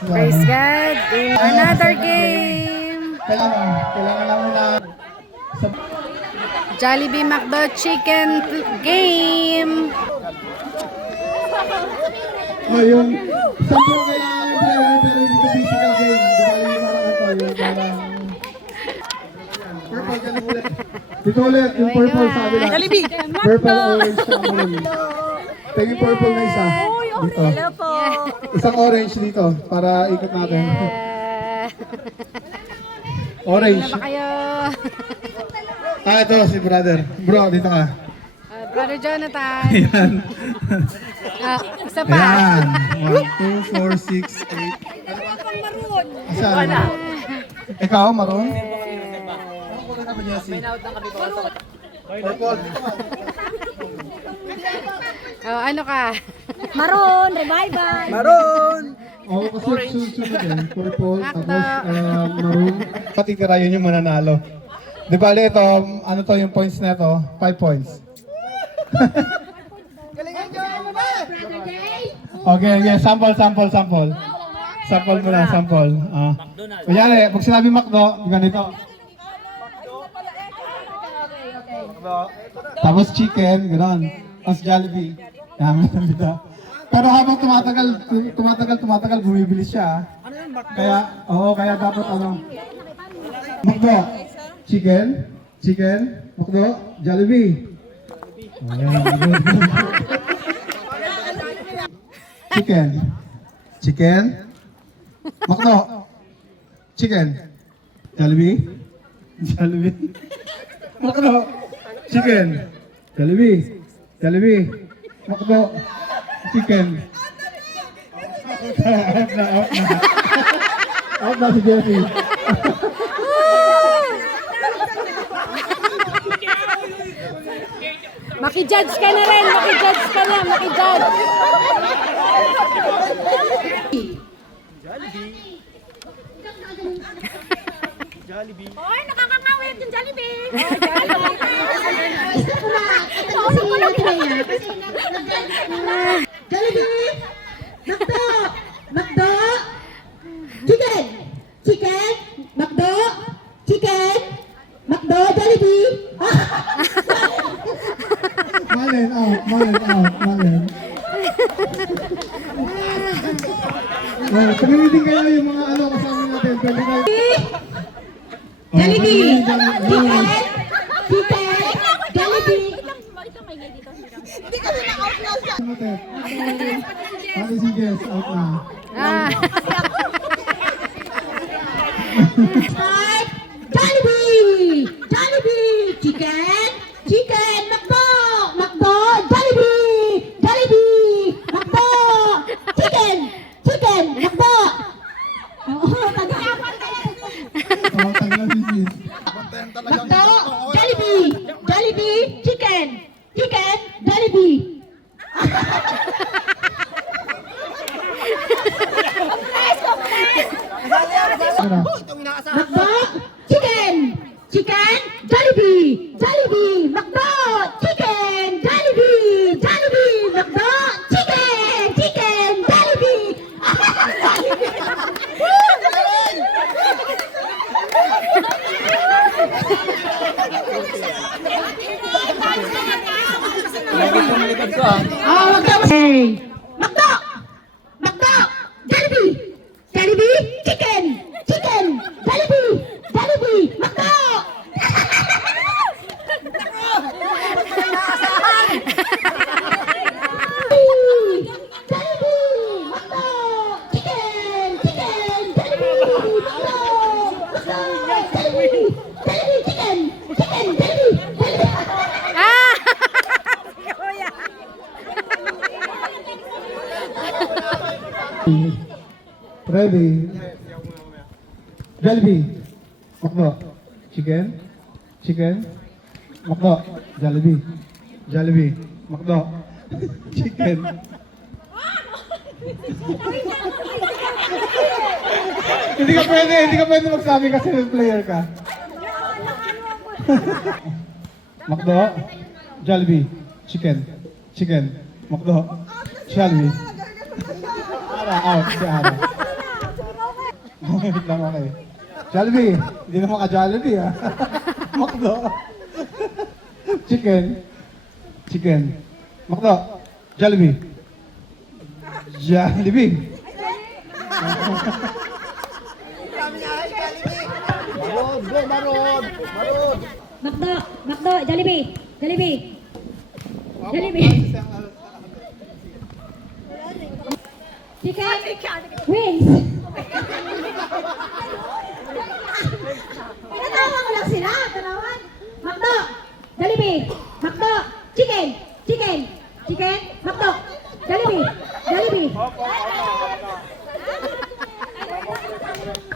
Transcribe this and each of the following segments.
Praise God. In another game. Kailangan lang nila sa Jollibee McDo Chicken game. yung sampo kailangan yung player pero hindi ko physical game. Di ba yung parang ito, yung parang purple ka na ulit. Dito ulit, yung purple sabi lang. Jollibee. Purple, orange, na maroon. Tingin purple na isa. Dito. Isang orange dito para ikot natin. Yeah. Orange. Na ba kayo? Ito si brother. Bro, dito ka. Brother Jonathan. Ayan. Isa pa. Ayan. 1, 2, 4, 6, 8. Asan? Ikaw, maroon? Ano ko na ba, Jessie? Purple. Ano ka? Maroon, revival. Oo, kasi sunod eh. Purple, tapos maroon. Patitira yun yung mananalo. Di ba, ito, ano to yung points na ito? 5 points. Okay, sample. Sample muna, sample. Kunyari, pag sinabi McDo, ganito. Tapos chicken, gano'n. Tapos Jollibee. Pero habang tumatagal, bumibilis siya. Kaya dapat ano. McDo, chicken, McDo, Jollibee. Chicken, McDo, chicken, Jollibee, McDo, chicken, Jollibee, McDo, chicken. Out na si Jessie. Maki-judge ka na rin. Maki-judge ka na. Maki-judge. Hoy, nakakangawit yung Jollibee. Jollibee, McDo, chicken, McDo, Jollibee. Malin. Pagalitin kayo yung mga kasama natin. Pwede kayo. Jollibee, Jollibee. Hindi kasi na-out na siya. Pati si Jess, out na. Start. Jollibee, chicken, McDo, Jollibee, McDo, chicken, McDo. Tagal si Sis. McDo, Jollibee, chicken, Jollibee. McDo, chicken, Jollibee, McDo, chicken, Jollibee, McDo, chicken, Jollibee. Wag ka McDo, Jollibee, chicken, Jollibee, McDo. Ready. Jollibee. McDo. Chicken, McDo. Jollibee. McDo. Chicken. Hindi ka pwede magsabi kasi may player ka. McDo. Jollibee. Chicken, McDo. Jollibee. Ara, out. Si Ara. Wait lang, okay. Jollibee. Hindi naman ka-Jollibee, ah. Makdo. Chicken. Chicken. Makdo. Jollibee. Jollibee. Makdo, Makdo, Jollibee, Jollibee. Jollibee. Chicken, wings. Pinatawa ko lang sila, tanawan. Makdo, Jollibee, Makdo, chicken, chicken, chicken, Makdo, Jollibee, Jollibee.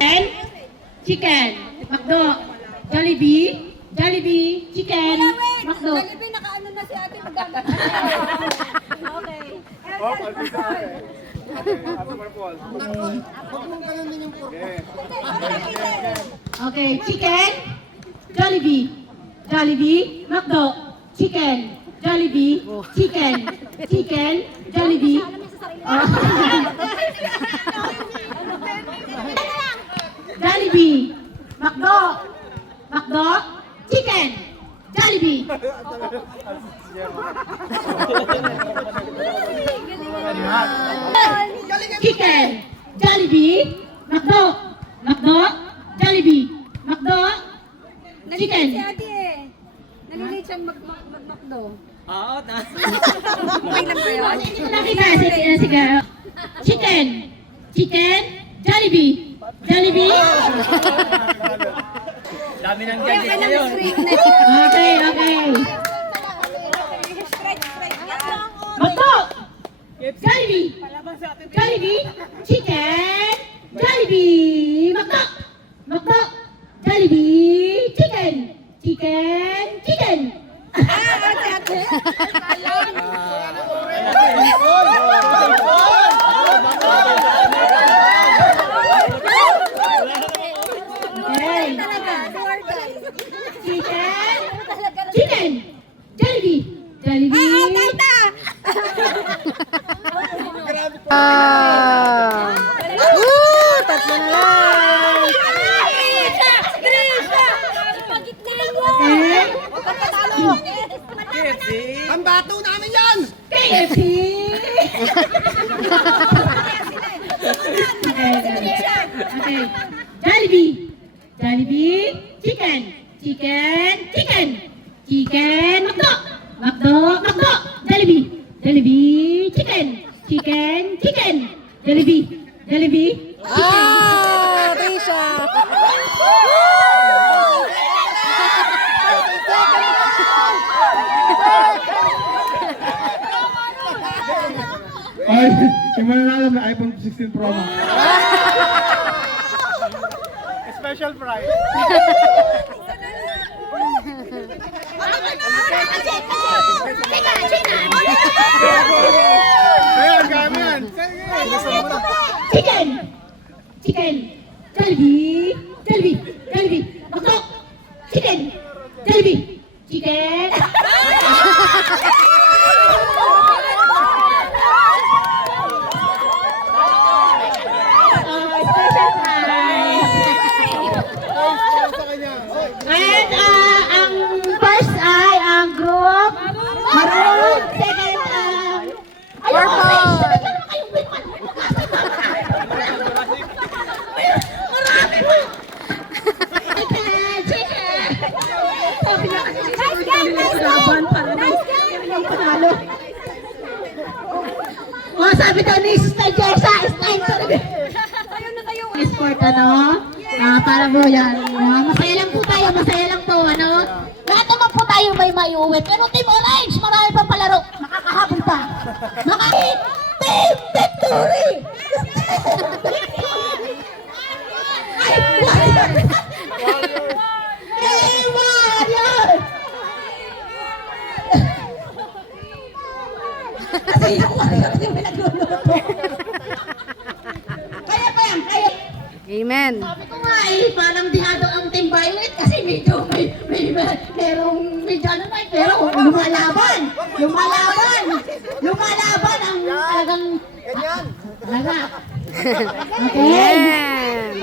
And chicken, Makdo, Jollibee, Jollibee, chicken, Makdo. Jollibee, nakaano na si ate magagat. Okay. Okay, chicken, Jollibee, Jollibee, Makdo, chicken, Jollibee, chicken, chicken, Jollibee. Jollibee, Makdo, Makdo, chicken, Jollibee. Chicken, Jollibee, Makdo, Makdo, Jollibee, Makdo, chicken. Si ate eh. Nalilate siyang mag-makdo. Oo, Okay lang ba yun? Nakita, sige. Chicken, chicken, Jollibee, Jollibee. dami ng Kaya gadget ka lang ngayon. straight na. Okay, okay. Makdo, Jollibee, Jollibee, chicken, Jollibee, Makdo, Makdo, Jollibee, chicken, chicken, chicken. Si ate. Okay. Talaga. Chicken, chicken, Jollibee, Jollibee. Tatlo na lang. KFC. KFC. Okay. Jollibee, Jollibee, chicken, chicken, chicken, chicken, Makdo, Makdo, Makdo, Jollibee, Jollibee, chicken, chicken, chicken, Jollibee, Jollibee, Ah, Risha. Ay, yung mananalo na iPhone 16 Pro Max. Special price. Ayan, kami yan. chicken, chicken, Jollibee, Jollibee, Jollibee, Makdo, chicken, Jollibee, chicken. Special prize. And ang first ay ang group Maroon, second Purple. Chicken, chicken. Sabi na kasi laban para yung panalo. Oh, sabi daw ni Sister Jessa, it's time to Tayo na tayo. sport, ano? Para po yan. Masaya lang po tayo, masaya lang po, ano? Lahat naman po tayo may maiuwi. Pero Team Orange, marami pa palaro. Makakahabol pa. Team Victory! Ay, Warrior! Team Warrior! Kasi yung Warrior yung pinagluluto. Kaya pa yan, kaya. Amen. Sabi ko nga parang dihado ang Team Violet kasi medyo merong medyo ano na pero lumalaban ang talagang talaga. Okay. Yeah.